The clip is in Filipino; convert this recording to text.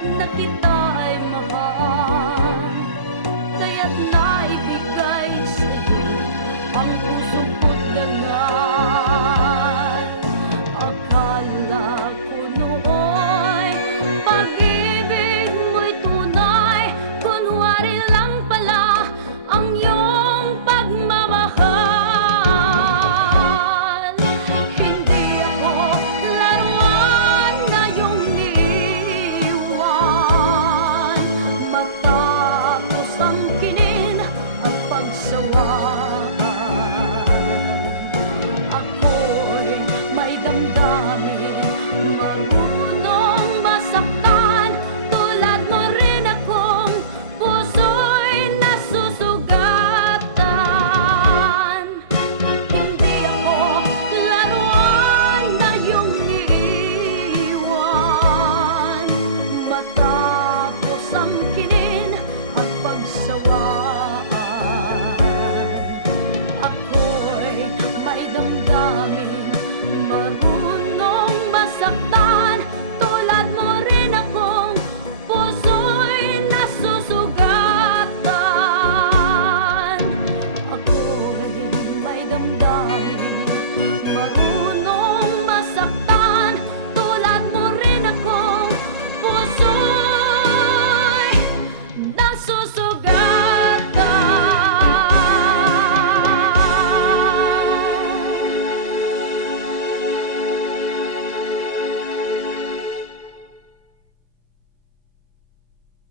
na kita ay mahal, kaya't naibigay sa'yo ang puso ko't dangal. Akala ko nooy pag-ibig mo'y tunay, kunwari lang pala ang iyong pagmamahal. Hindi ako laruan na iyong iniwan, matapos ang kinin at pagsawaan. Ako'y may damdamin, marunong masaktan, tulad mo rin akong puso'y nasusugatan. Hindi ako laruan na iyong iniwan, matapos ang kinin at pagsawaan. Ako'y may damdamin, marunong masaktan, tulad mo rin akong puso'y nasusugatan. Ako'y may damdamin, marunong